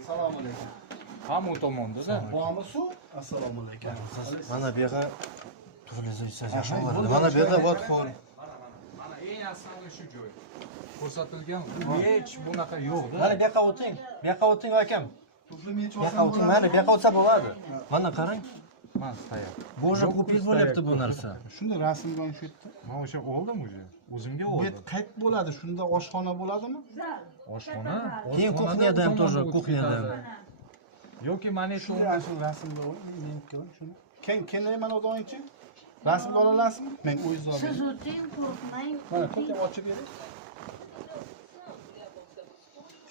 Assalomu alaykum. Hamma tomonda-da. Bormi suv? Assalomu alaykum. Mana bu yerga turlizatsiya yaxshi bo'ladi. Mana bu yerda vot xor. Mana eng asali shu joy. Ko'rsatilgan hech bunaqa yo'q-da. Mana bu yoqqa o'ting. Bu yoqqa o'ting akam. Tuflimni Bu yoqqa o'ting. Mana bu yoqqa o'tsa bo'ladi. Mana qarang. Mana stoyat. Bu уже kupit bo'lyapti bu narsa. Shunda rasmga shu yerda. Men o'sha oldim уже. O'zimga Bu oldim. yer qayt bo'ladi? Shunda oshxona bo'ladimi? Oshxona. Keyin kuxnyada ham тоже, kuxnyada ham. Yoki mana shu Shunda shu rasmga oling, men ko'ring shuni. Keyin mana o'doyinchi. Rasmga olalasizmi? Men o'zingiz oling. Siz o'ting, qo'rqmang. Mana ko'kam ochib bering.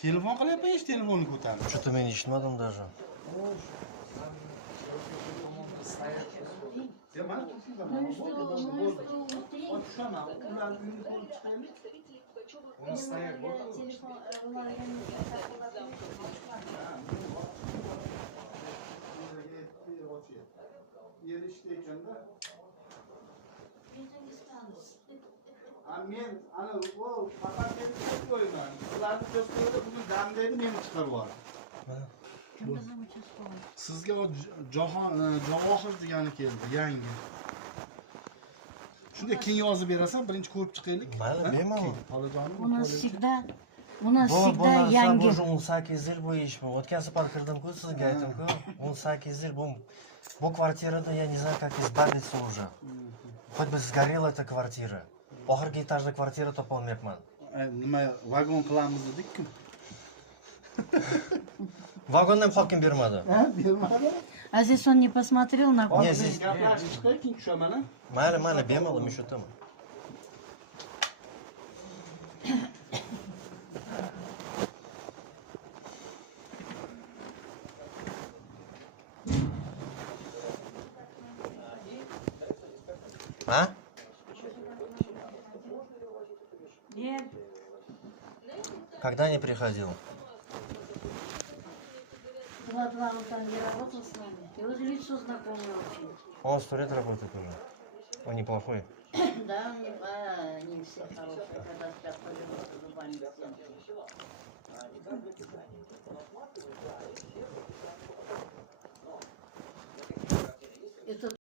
Telefon qilyapsiz, telefonni ko'tarib. Что-то men eshitmadim даже. Mana tushaman. Ular uyni ko'rib chiqaylik. Yer ishda ekanda. Men ana o faqat kelib qo'yman. Ularni ko'rsatuvda buni damdaydi, meni chiqarib yubordi. Sizga Javohir degani keldi, yangi. Shunda keyin yozib berasan, birinchi ko'rib chiqaylik. Mayli, bemalol. У нас всегда yangi. Уже 18 yil bu ish bu. O'tgan safar kirdim-ku, sizga aytdim-ku. 18 yil bu kvartirada я не знаю, как избавиться уже. Хоть бы сгорела эта квартира. Oxirgi etajda kvartira topolmayapman. Nima vagon qilamiz dedik-ku. Vagonni ham hokim bermadi. Ha, bermadi. А здесь он не посмотрел на Не, здесь gaplashib chiqay, keyin tushaman, ha. Mayli, bemalol eshitaman. А? Нет. Когда не приходил? 2-2 он там не работал с нами. И вот лицо знакомое очень. Он 100 лет работает уже. Он неплохой. Да, они все хорошие, когда спят по зубами стенки. Это